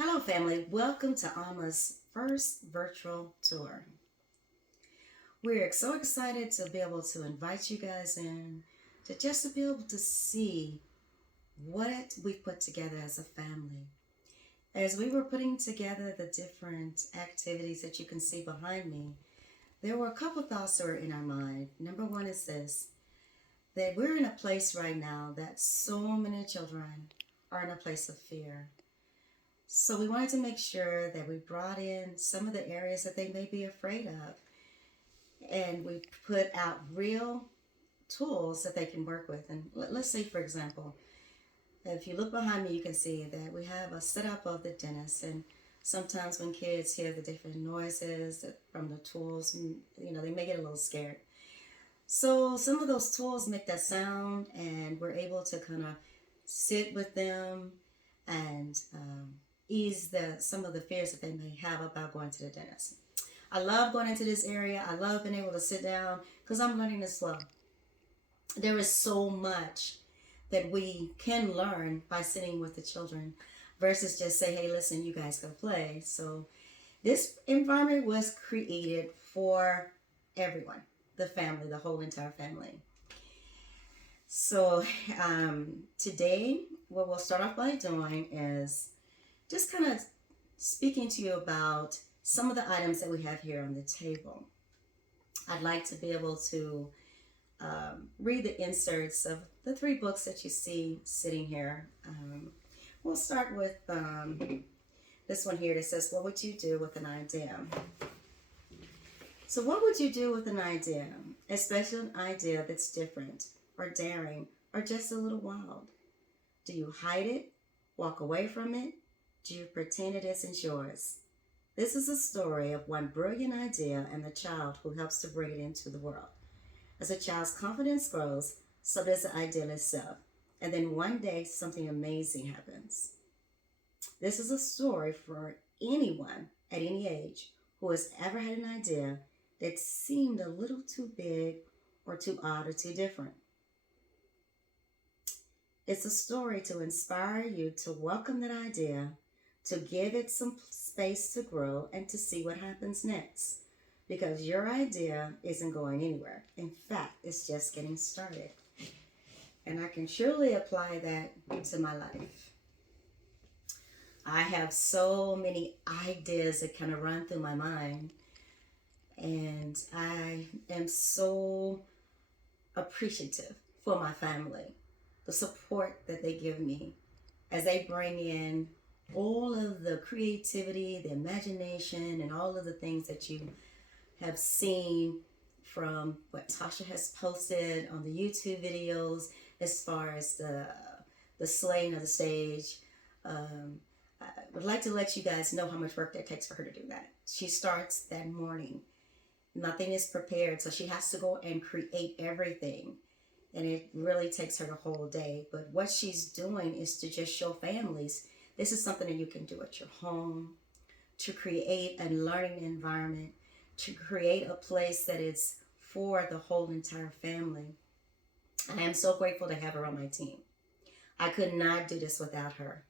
Hello, family. Welcome to Auma's first virtual tour. We're so excited to be able to invite you guys in to be able to see what we've put together as a family. As we were putting together the different activities that you can see behind me, there were a couple thoughts that were in our mind. Number one is this, that we're in a place right now that so many children are in a place of fear. So we wanted to make sure that we brought in some of the areas that they may be afraid of. And we put out real tools that they can work with. And let's say, for example, if you look behind me, you can see that we have a setup of the dentist. And sometimes when kids hear the different noises from the tools, they may get a little scared. So some of those tools make that sound, and we're able to kind of sit with them and ease some of the fears that they may have about going to the dentist. I love going into this area. I love being able to sit down because I'm learning this slow. There is so much that we can learn by sitting with the children versus just say, hey, listen, you guys go play. So this environment was created for everyone, the family, the whole entire family. So today, what we'll start off by doing is just kind of speaking to you about some of the items that we have here on the table. I'd like to be able to read the inserts of the three books that you see sitting here. We'll start with this one here that says, what would you do with an idea? So what would you do with an idea, especially an idea that's different or daring or just a little wild? Do you hide it, walk away from it? Do you pretend it isn't yours? This is a story of one brilliant idea and the child who helps to bring it into the world. As a child's confidence grows, so does the ideal itself. And then one day, something amazing happens. This is a story for anyone at any age who has ever had an idea that seemed a little too big or too odd or too different. It's a story to inspire you to welcome that idea, to give it some space to grow, and to see what happens next. Because your idea isn't going anywhere. In fact, it's just getting started. And I can surely apply that to my life. I have so many ideas that kind of run through my mind. And I am so appreciative for my family, the support that they give me as they bring in all of the creativity, the imagination, and all of the things that you have seen from what Tasha has posted on the YouTube videos as far as the slaying of the stage. I would like to let you guys know how much work that takes for her to do that. She starts that morning. Nothing is prepared, so she has to go and create everything. And it really takes her the whole day. But what she's doing is to just show families this is something that you can do at your home, to create a learning environment, to create a place that is for the whole entire family. I am so grateful to have her on my team. I could not do this without her.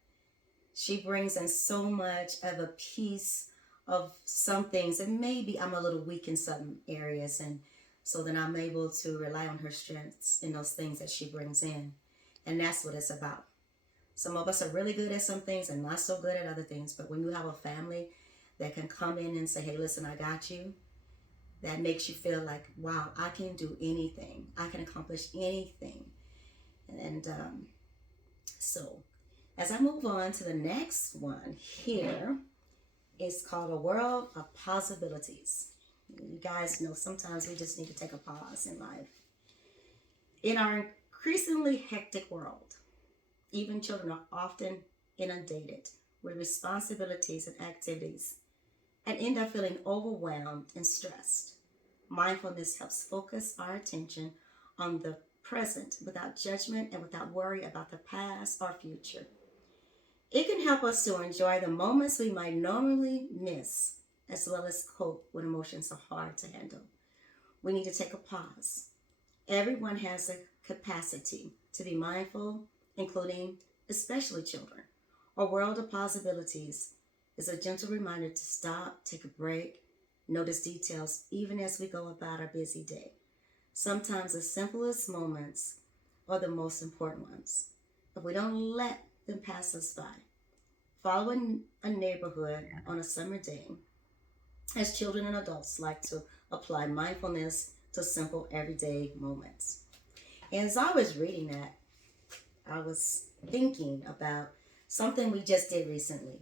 She brings in so much of a piece of some things, and maybe I'm a little weak in some areas, and so then I'm able to rely on her strengths in those things that she brings in. And that's what it's about. Some of us are really good at some things and not so good at other things, but when you have a family that can come in and say, hey, listen, I got you, that makes you feel like, wow, I can do anything. I can accomplish anything. And so as I move on to the next one here, it's called A World of Possibilities. You guys know sometimes we just need to take a pause in life. In our increasingly hectic world, even children are often inundated with responsibilities and activities and end up feeling overwhelmed and stressed. Mindfulness helps focus our attention on the present without judgment and without worry about the past or future. It can help us to enjoy the moments we might normally miss, as well as cope when emotions are hard to handle. We need to take a pause. Everyone has a capacity to be mindful, including especially children. A world of possibilities It's a gentle reminder to stop, take a break, notice details, even as we go about our busy day. Sometimes the simplest moments are the most important ones. If we don't let them pass us by, following a neighborhood on a summer day, as children and adults like to apply mindfulness to simple everyday moments. And as I was reading that, I was thinking about something we just did recently.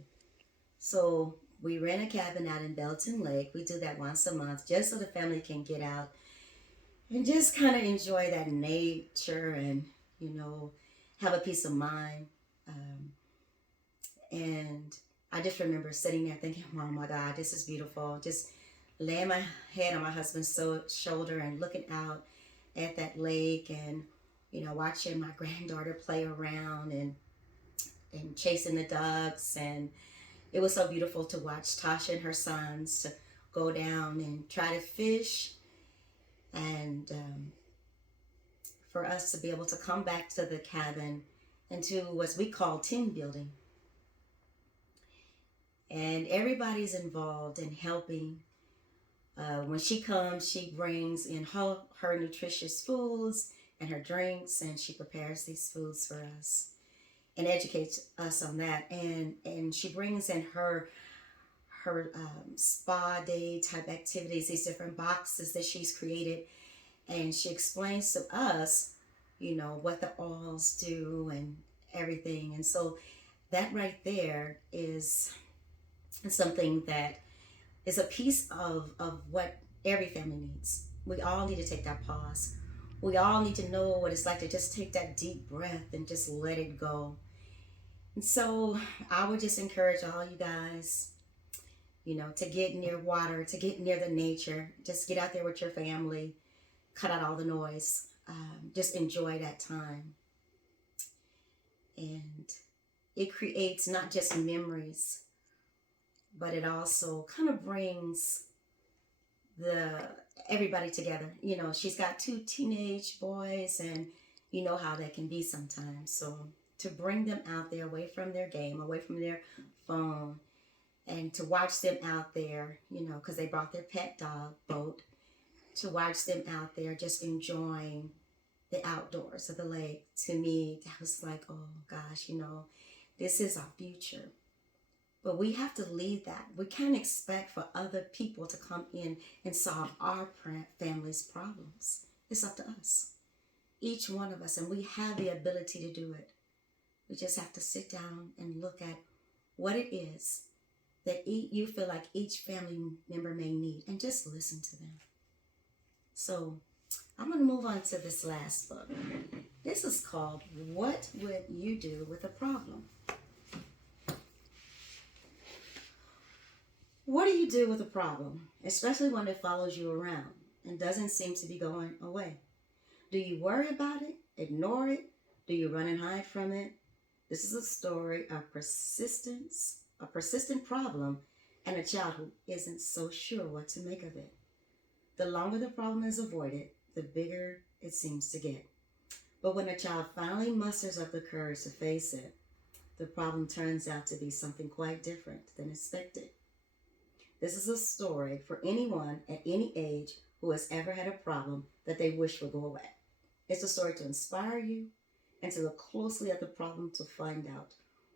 So we rent a cabin out in Belton Lake. We do that once a month just so the family can get out and just kind of enjoy that nature and, you know, have a peace of mind. Um, and I just remember sitting there thinking, oh my God, this is beautiful. Just laying my head on my husband's shoulder and looking out at that lake and, you know, watching my granddaughter play around and chasing the ducks. And it was so beautiful to watch Tasha and her sons to go down and try to fish and for us to be able to come back to the cabin and to what we call team building. And everybody's involved in helping. When she comes, she brings in her nutritious foods and her drinks, and she prepares these foods for us and educates us on that. And she brings in her spa day type activities, these different boxes that she's created, and she explains to us, you know, what the oils do and everything. And so that right there is something that is a piece of what every family needs. We all need to take that pause. We all need to know what it's like to just take that deep breath and just let it go. And so I would just encourage all you guys, you know, to get near water, to get near the nature. Just get out there with your family, cut out all the noise. Just enjoy that time. And it creates not just memories, but it also kind of brings the everybody together. You know, she's got two teenage boys, and you know how that can be sometimes. So to bring them out there away from their game, away from their phone, and to watch them out there, you know, because they brought their pet dog boat, to watch them out there just enjoying the outdoors of the lake. To me, that was like, oh gosh, you know, this is our future. But we have to lead that. We can't expect for other people to come in and solve our family's problems. It's up to us, each one of us, and we have the ability to do it. We just have to sit down and look at what it is that you feel like each family member may need and just listen to them. So I'm going to move on to this last book. This is called What Would You Do with a Problem? What do you do with a problem, especially when it follows you around and doesn't seem to be going away? Do you worry about it, ignore it? Do you run and hide from it? This is a story of persistence, a persistent problem, and a child who isn't so sure what to make of it. The longer the problem is avoided, the bigger it seems to get. But when a child finally musters up the courage to face it, the problem turns out to be something quite different than expected. This is a story for anyone at any age who has ever had a problem that they wish would go away. It's a story to inspire you and to look closely at the problem to find out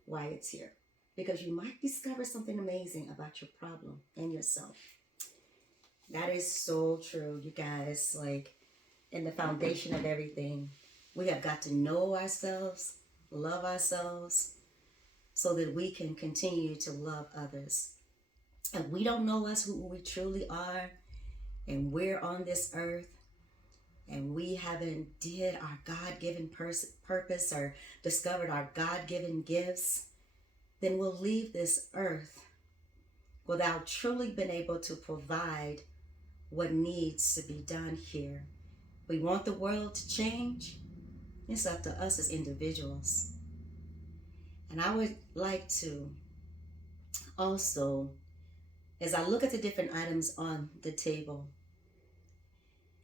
why it's here. Because you might discover something amazing about your problem and yourself. That is so true, you guys. Like, in the foundation of everything, we have got to know ourselves, love ourselves, so that we can continue to love others. And we don't know us who we truly are, and we're on this earth, and we haven't did our God-given purpose or discovered our God-given gifts, then we'll leave this earth without truly being able to provide what needs to be done here. We want the world to change. It's up to us as individuals. And I would like to also, as I look at the different items on the table,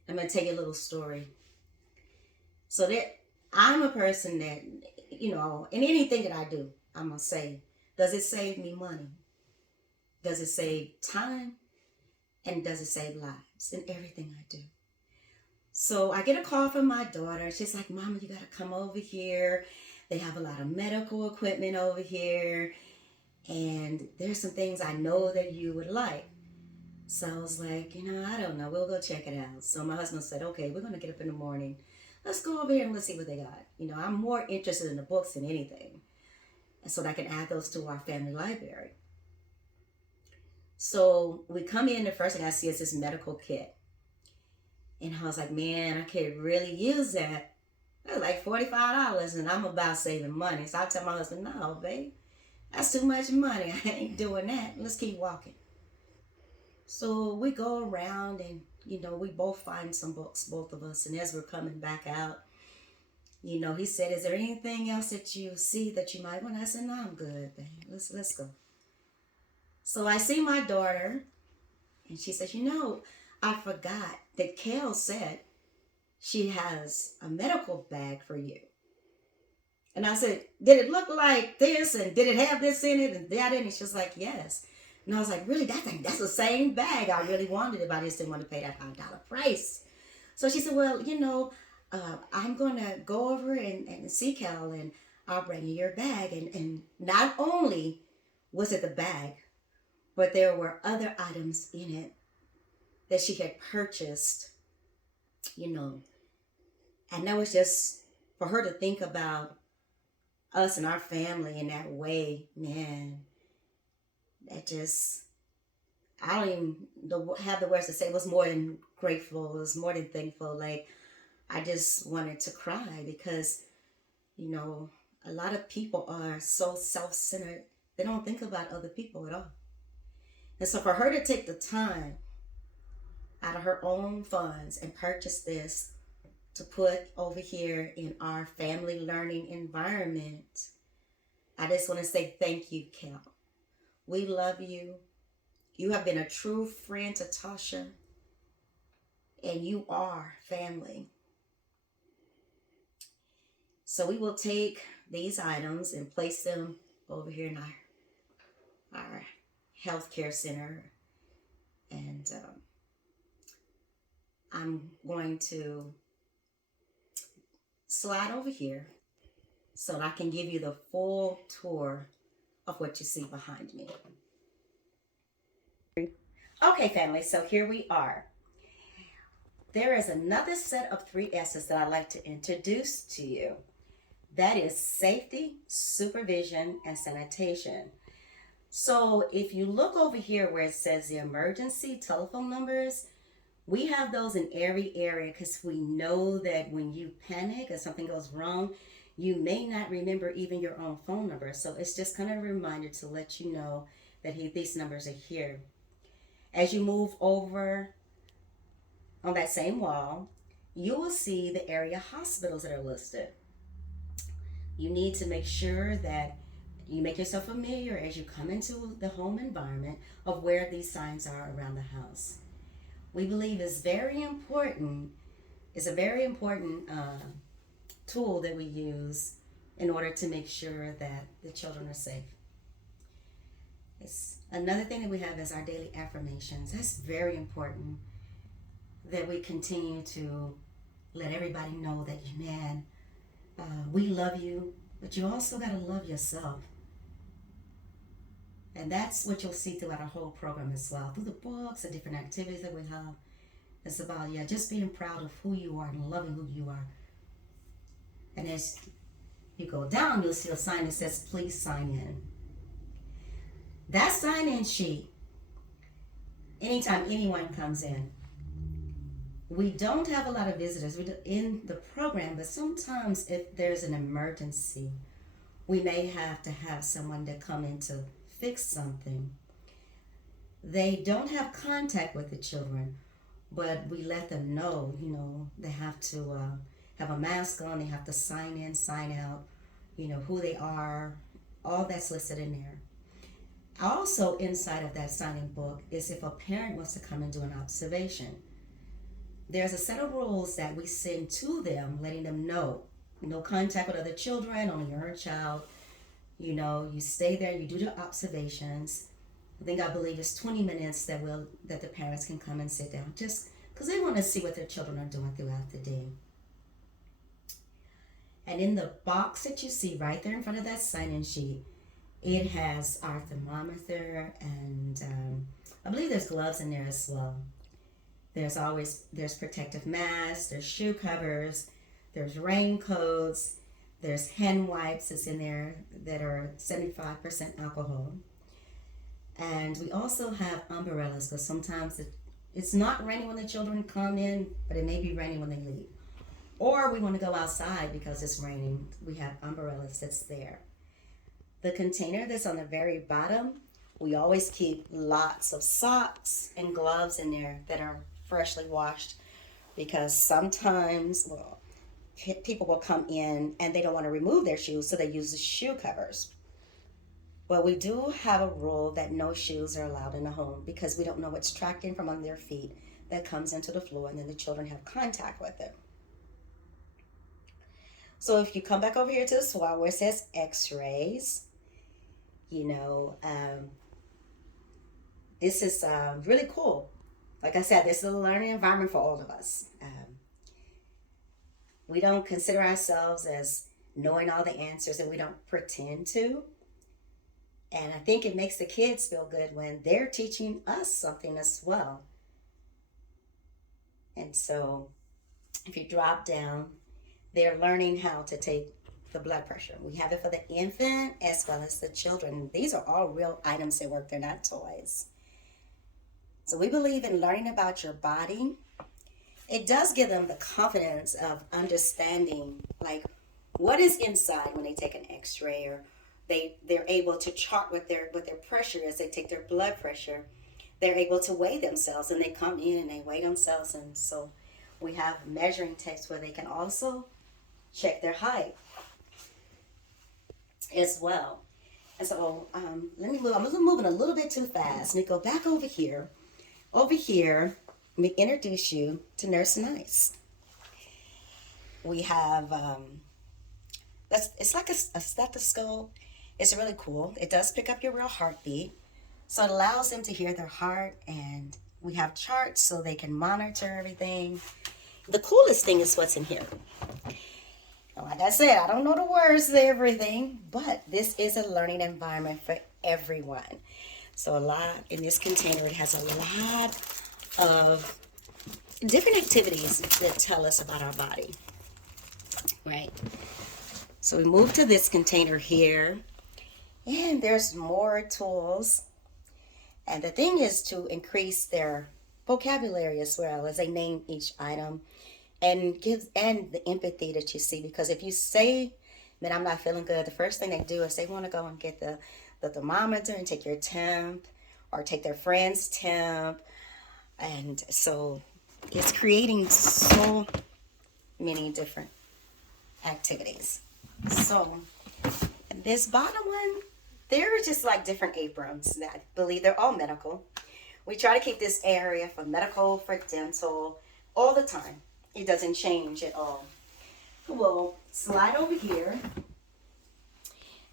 I'm going to tell you a little story. So that I'm a person that, you know, in anything that I do, I'm going to say, does it save me money? Does it save time? And does it save lives in everything I do? So I get a call from my daughter. She's like, Mama, you got to come over here. They have a lot of medical equipment over here. And there's some things I know that you would like. So I was like, I don't know. We'll go check it out. So my husband said, okay, we're going to get up in the morning. Let's go over here and let's see what they got. I'm more interested in the books than anything. And so that I can add those to our family library. So we come in, the first thing I see is this medical kit. And I was like, man, I could really use that. That was like $45, and I'm about saving money. So I tell my husband, no, babe, that's too much money. I ain't doing that. Let's keep walking. So we go around and, we both find some books, both of us. And as we're coming back out, he said, is there anything else that you see that you might want? I said, no, I'm good, babe. Let's go. So I see my daughter, and she says, I forgot that Kel said she has a medical bag for you. And I said, did it look like this? And did it have this in it? And that in it? She was like, yes. And I was like, really? That's the same bag. I really wanted it, but I just didn't want to pay that $5 price. So she said, well, I'm going to go over and see Kel, and I'll bring you your bag. And not only was it the bag, but there were other items in it that she had purchased, And that was just for her to think about us and our family in that way, man. That just, I don't even have the words to say. It was more than grateful. It was more than thankful. Like, I just wanted to cry because, a lot of people are so self-centered. They don't think about other people at all. And so for her to take the time out of her own funds and purchase this to put over here in our family learning environment, I just want to say thank you, Kel. We love you. You have been a true friend to Tasha, and you are family. So we will take these items and place them over here in our healthcare center, and I'm going to slide over here so that I can give you the full tour of what you see behind me. Okay, family, so here we are. There is another set of 3 S's that I'd like to introduce to you. That is safety, supervision, and sanitation. So if you look over here where it says the emergency telephone numbers, we have those in every area because we know that when you panic or something goes wrong, you may not remember even your own phone number. So it's just kind of a reminder to let you know that these numbers are here. As you move over on that same wall, you will see the area hospitals that are listed. You need to make sure that you make yourself familiar as you come into the home environment of where these signs are around the house. We believe it's a very important tool that we use in order to make sure that the children are safe. It's another thing that we have is our daily affirmations. That's very important that we continue to let everybody know that, man, we love you, but you also got to love yourself. And that's what you'll see throughout our whole program as well. Through the books and different activities that we have. It's about, just being proud of who you are and loving who you are. And as you go down, you'll see a sign that says, please sign in. That sign-in sheet, anytime anyone comes in, we don't have a lot of visitors in the program, but sometimes if there's an emergency, we may have to have someone to come in to fix something. They don't have contact with the children, but we let them know, they have to have a mask on, they have to sign in, sign out, who they are, all that's listed in there. Also inside of that signing book is if a parent wants to come and do an observation. There's a set of rules that we send to them, letting them know. No contact with other children, only your own child. You stay there, you do the observations. I believe it's 20 minutes that the parents can come and sit down, just because they want to see what their children are doing throughout the day. And in the box that you see right there in front of that sign-in sheet, it has our thermometer, and I believe there's gloves in there as well. There's protective masks, there's shoe covers, there's raincoats, there's hand wipes that's in there that are 75% alcohol. And we also have umbrellas, because sometimes it's not raining when the children come in, but it may be raining when they leave. Or we want to go outside because it's raining. We have umbrellas that's there. The container that's on the very bottom, we always keep lots of socks and gloves in there that are freshly washed, because sometimes, well, people will come in and they don't want to remove their shoes, so they use the shoe covers. Well, we do have a rule that no shoes are allowed in the home, because we don't know what's tracked in from under their feet that comes into the floor, and then the children have contact with it. So if you come back over here to the swab where it says x-rays, you know, this is really cool. Like I said, this is a learning environment for all of us. We don't consider ourselves as knowing all the answers, and we don't pretend to. And I think it makes the kids feel good when they're teaching us something as well. And so if you drop down, they're learning how to take the blood pressure. We have it for the infant as well as the children. These are all real items that work. They're not toys. So we believe in learning about your body. It does give them the confidence of understanding, like, what is inside when they take an x-ray, or they're able to chart what their pressure is. They take their blood pressure. They're able to weigh themselves, and they come in and they weigh themselves. And so we have measuring tapes where they can also check their height as well. And so let me move. I'm moving a little bit too fast. Let me go back over here. Over here, let me introduce you to Nurse Nice. We have, it's like a stethoscope. It's really cool. It does pick up your real heartbeat. So it allows them to hear their heart, and we have charts so they can monitor everything. The coolest thing is what's in here. Like I said, I don't know the words to everything, but this is a learning environment for everyone. So a lot in this container, it has a lot of different activities that tell us about our body, right? So we move to this container here, and there's more tools. And the thing is to increase their vocabulary as well as they name each item, and the empathy that you see. Because if you say that I'm not feeling good, the first thing they do is they want to go and get the thermometer and take your temp, or take their friend's temp. And so it's creating so many different activities. So this bottom one, they're just like different aprons. I believe they're all medical. We try to keep this area for medical, for dental, all the time. It doesn't change at all. We'll slide over here.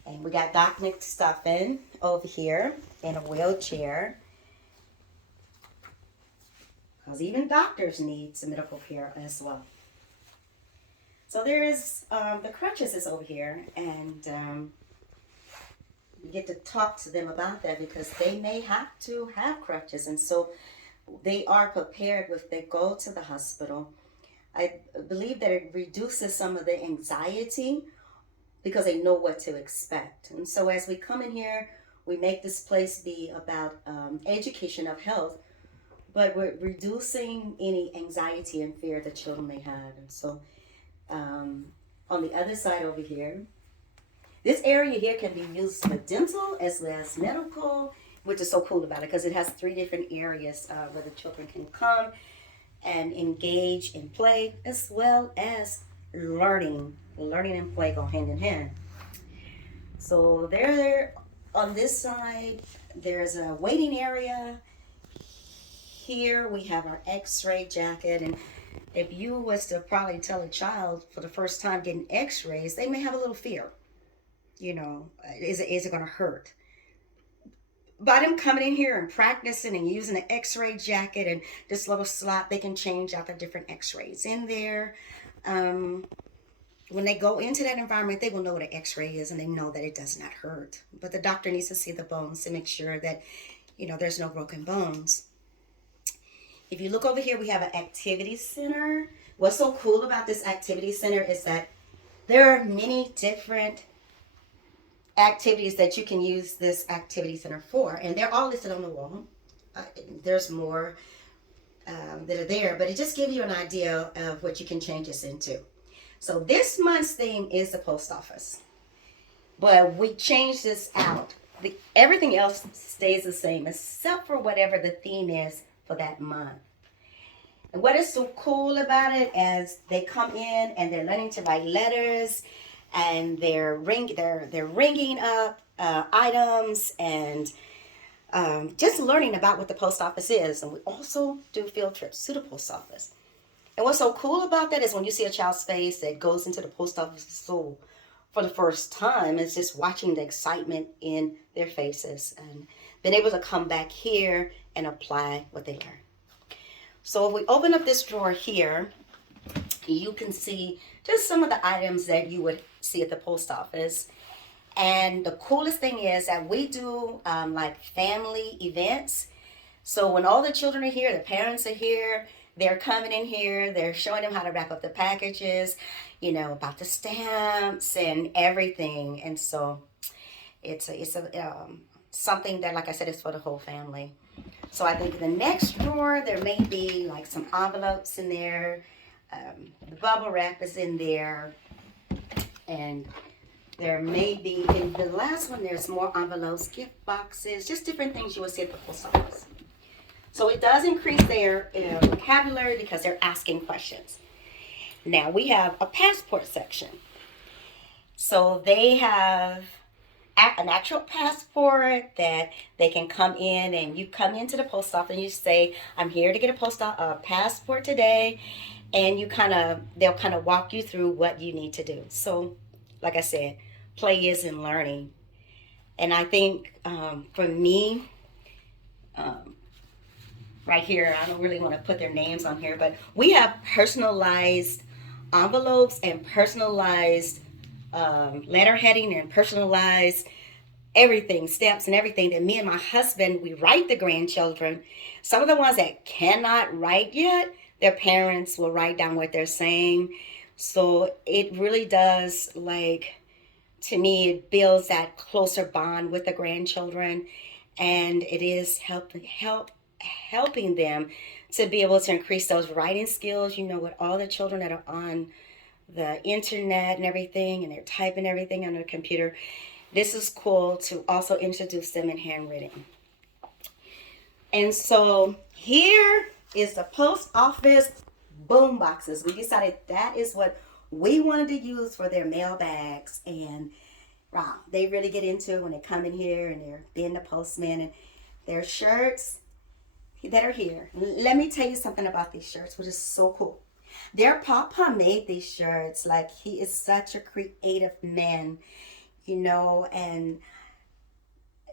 And we got Doc Nick Stuffin over here in a wheelchair. Because even doctors need some medical care as well. So there is, the crutches is over here. And we get to talk to them about that, because they may have to have crutches. And so they are prepared if they go to the hospital. I believe that it reduces some of the anxiety, because they know what to expect. And so as we come in here, we make this place be about education of health, but we're reducing any anxiety and fear that children may have. And so on the other side over here, this area here can be used for dental as well as medical, which is so cool about it, because it has 3 different areas where the children can come and engage in play, as well as learning. Learning and play go hand in hand. So there on this side, there's a waiting area. Here we have our x-ray jacket. And if you was to probably tell a child for the first time getting x-rays, they may have a little fear. You know, is it going to hurt? by them coming in here and practicing and using an x-ray jacket and this little slot, they can change out the different x-rays in there. When they go into that environment, they will know what an x-ray is, and they know that it does not hurt. But the doctor needs to see the bones to make sure that, there's no broken bones. If you look over here, we have an activity center. What's so cool about this activity center is that there are many different activities that you can use this activity center for, and they're all listed on the wall. There's more that are there, but it just gives you an idea of what you can change this into. So this month's theme is the post office, but we changed this out. Everything else stays the same except for whatever the theme is for that month. And what is so cool about it is they come in and they're learning to write letters, and they're ringing up items, and just learning about what the post office is. And we also do field trips to the post office. And what's so cool about that is when you see a child's face that goes into the post office so for the first time, it's just watching the excitement in their faces and being able to come back here and apply what they learn. So if we open up this drawer here, you can see just some of the items that you would see at the post office. And the coolest thing is that we do like family events. So when all the children are here, the parents are here, they're coming in here, they're showing them how to wrap up the packages, about the stamps and everything. And so it's something that, like I said, is for the whole family. So I think in the next drawer, there may be like some envelopes in there. The bubble wrap is in there. And there may be, in the last one, there's more envelopes, gift boxes, just different things you will see at the post office. So it does increase their vocabulary because they're asking questions. Now we have a passport section. So they have an actual passport that they can come in, and you come into the post office and you say, I'm here to get a passport today. And they'll kind of walk you through what you need to do. So like I said, play is in learning. And I think for me, right here, I don't really want to put their names on here, but we have personalized envelopes and personalized letterheading and personalized everything, stamps and everything that me and my husband, we write the grandchildren. Some of the ones that cannot write yet, their parents will write down what they're saying. So it really does, to me, it builds that closer bond with the grandchildren, and it is helping them to be able to increase those writing skills, with all the children that are on the internet and everything, and they're typing everything on their computer. This is cool to also introduce them in handwriting. And so here is the post office boom boxes. We decided that is what we wanted to use for their mail bags, and they really get into it when they come in here and they're being the postman, and their shirts that are here. Let me tell you something about these shirts, which is so cool. Their papa made these shirts. He is such a creative man, and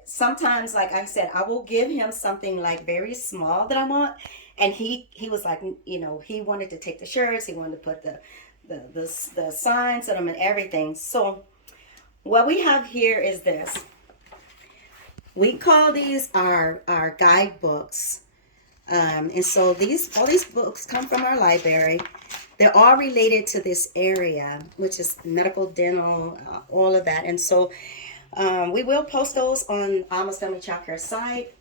sometimes, like I said, I will give him something very small that I want, and he was like, he wanted to take the shirts, he wanted to put the signs on them and everything. So what we have here is this. We call these our guidebooks. And so all these books come from our library. They're all related to this area, which is medical, dental, all of that. And so we will post those on Auma's Family Child Care site.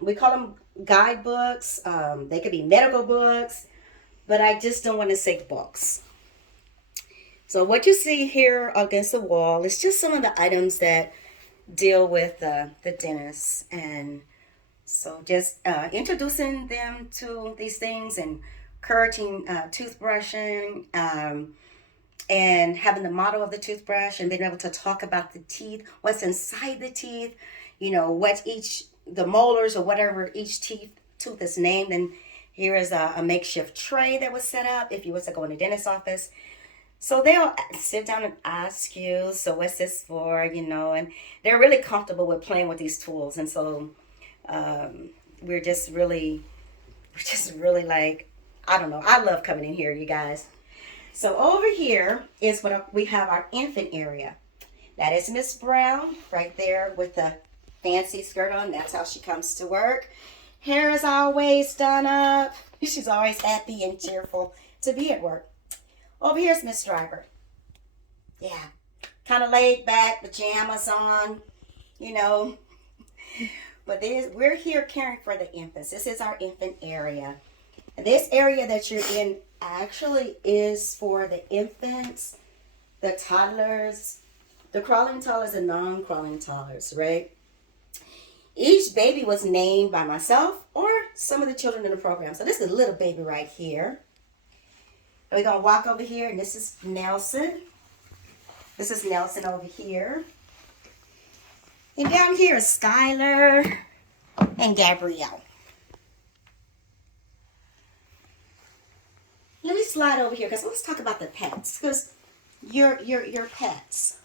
We call them guidebooks. They could be medical books, but I just don't want to say books. So what you see here against the wall is just some of the items that deal with the dentist. And so just introducing them to these things, and encouraging toothbrushing, and having the model of the toothbrush, and being able to talk about the teeth, what's inside the teeth, what the molars or whatever each tooth is named. And here is a makeshift tray that was set up if you was to go in the dentist's office. So they'll sit down and ask you, so what's this for, and they're really comfortable with playing with these tools. And so um, we're just really, like, I don't know. I love coming in here, you guys. So over here is what we have our infant area. That is Miss Brown right there with the fancy skirt on. That's how she comes to work. Hair is always done up. She's always happy and cheerful to be at work. Over here's Miss Driver. Yeah, kind of laid back, pajamas on, you know. But we're here caring for the infants. This is our infant area. And this area that you're in actually is for the infants, the toddlers, the crawling toddlers and non-crawling toddlers, right? Each baby was named by myself or some of the children in the program. So this is a little baby right here. We're going to walk over here, and this is Nelson. This is Nelson over here. And down here is Skylar and Gabrielle. Let me slide over here, because let's talk about the pets. Because your pets.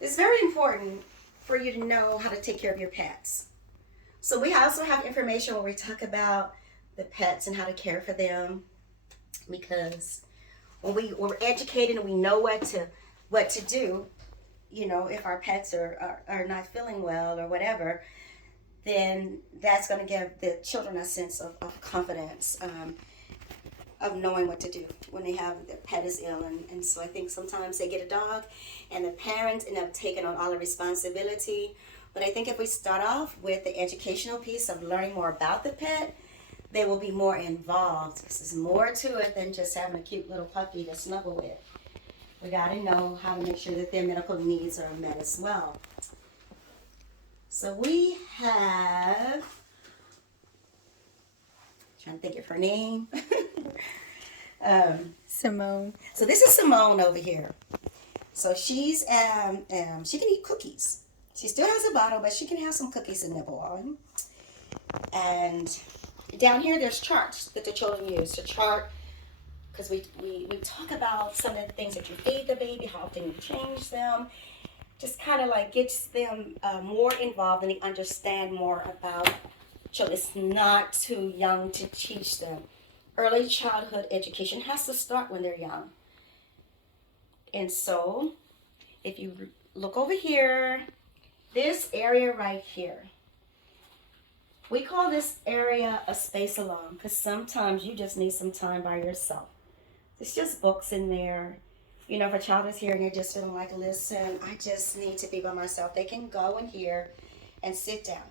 It's very important for you to know how to take care of your pets. So we also have information where we talk about the pets and how to care for them. Because when we're educated and we know what to do, if our pets are not feeling well or whatever, then that's going to give the children a sense of confidence, of knowing what to do when their pet is ill. And so I think sometimes they get a dog and the parents end up taking on all the responsibility. But I think if we start off with the educational piece of learning more about the pet, they will be more involved. There's more to it than just having a cute little puppy to snuggle with. We got to know how to make sure that their medical needs are met as well. So we have, trying to think of her name. Simone. So this is Simone over here. So she's she can eat cookies. She still has a bottle, but she can have some cookies to nibble on. And down here there's charts that the children use to chart, because we talk about some of the things that you feed the baby, how often you change them. Just kind of like gets them more involved, and they understand more about children. It's not too young to teach them. Early childhood education has to start when they're young. And so if you look over here, this area right here, we call this area a space alone, because sometimes you just need some time by yourself. There's just books in there. If a child is here and they're just feeling like, listen, I just need to be by myself, they can go in here and sit down.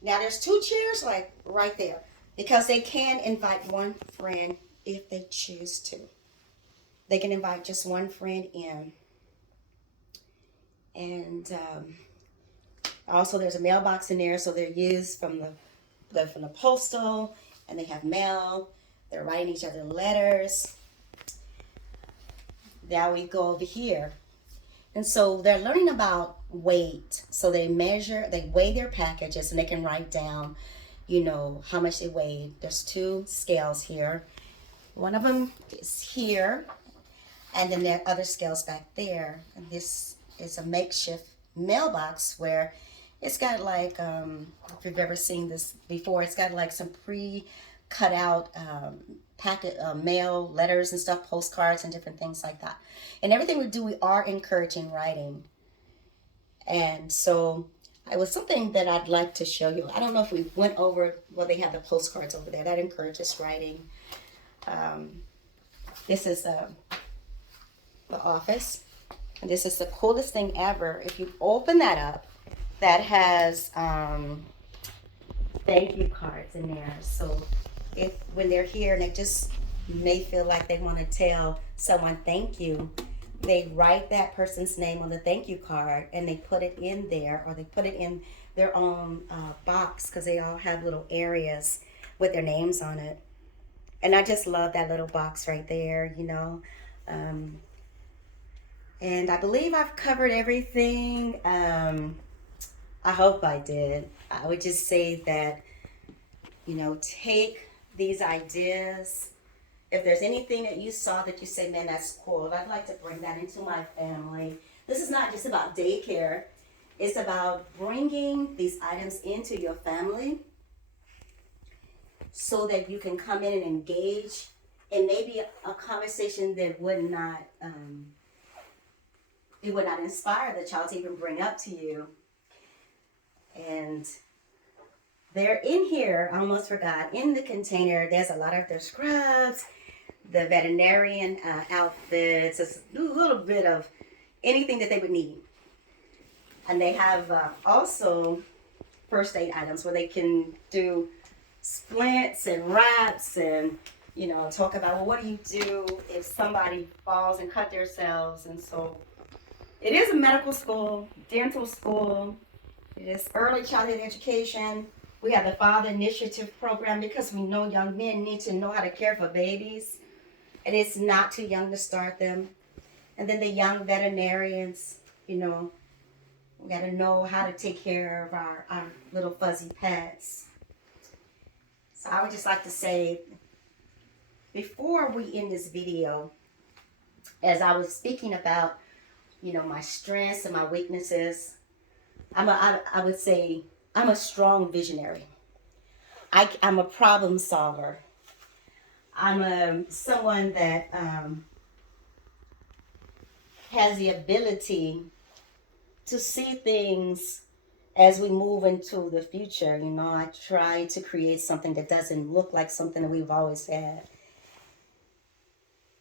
Now there's 2 chairs like right there, because they can invite one friend if they choose to. They can invite just one friend in. And also there's a mailbox in there, so they're used from the postal, and they have mail. They're writing each other letters. Now we go over here. And so they're learning about weight. So they weigh their packages, and they can write down, how much they weighed. There's 2 scales here. One of them is here, and then there are other scales back there. And this is a makeshift mailbox where it's got like, if you've ever seen this before, it's got like some pre-cut out packet mail, letters and stuff, postcards and different things like that. And everything we do, we are encouraging writing. And so it was something that I'd like to show you. I don't know if we went over, well, they have the postcards over there. That encourages writing. This is the office. And this is the coolest thing ever. If you open that up, that has thank you cards in there. So when they're here and they just may feel like they want to tell someone thank you, they write that person's name on the thank you card and they put it in there, or they put it in their own box, because they all have little areas with their names on it. And I just love that little box right there, and I believe I've covered everything. I hope I did. I would just say that, take these ideas if there's anything that you saw that you say, man, that's cool, I'd like to bring that into my family. This is not just about daycare. It's about bringing these items into your family so that you can come in and engage in maybe a conversation that would not it would not inspire the child to even bring up to you. And they're in here, I almost forgot, in the container, there's a lot of their scrubs, the veterinarian outfits, a little bit of anything that they would need. And they have also first aid items where they can do splints and wraps and, you know, talk about, well, what do you do if somebody falls and cut themselves? And so it is a medical school, dental school. It is early childhood education. We have the Father Initiative program because we know young men need to know how to care for babies. And it's not too young to start them. And then the young veterinarians, you know, we got to know how to take care of our little fuzzy pets. So I would just like to say, before we end this video, as I was speaking about, you know, my strengths and my weaknesses, I would say I'm a strong visionary. I'm a problem solver. I'm someone that has the ability to see things as we move into the future. You know, I try to create something that doesn't look like something that we've always had.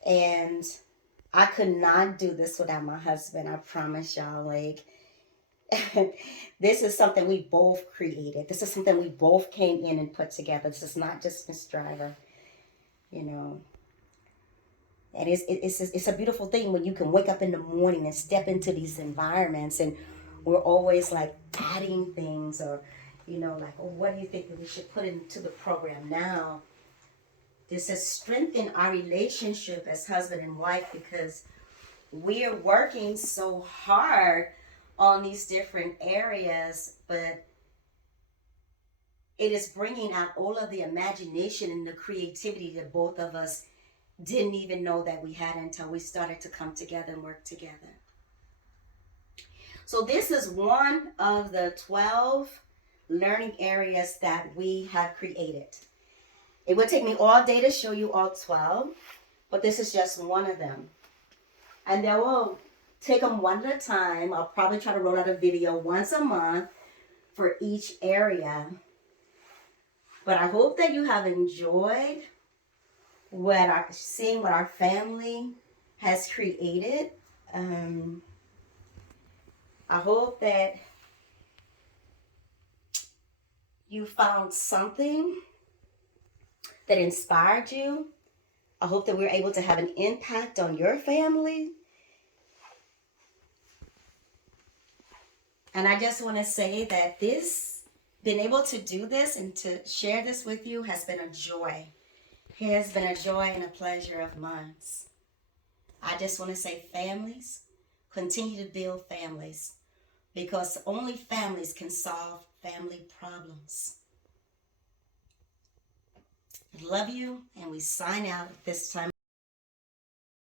And I could not do this without my husband, I promise y'all. Like, this is something we both created. This is something we both came in and put together. This is not just Miss Driver, you know. And it's a beautiful thing when you can wake up in the morning and step into these environments, and we're always like adding things, or, you know, like, oh, what do you think that we should put into the program now? This has strengthened our relationship as husband and wife because we are working so hard on these different areas, but it is bringing out all of the imagination and the creativity that both of us didn't even know that we had until we started to come together and work together. So this is one of the 12 learning areas that we have created. It would take me all day to show you all 12, but this is just one of them. And then we'll take them one at a time. I'll probably try to roll out a video once a month for each area. But I hope that you have enjoyed seeing what our family has created. I hope that you found something that inspired you. I hope that we're able to have an impact on your family. And I just want to say that being able to do this and to share this with you has been a joy. It has been a joy and a pleasure of mine. I just want to say, families, continue to build families, because only families can solve family problems. I love you, and we sign out at this time.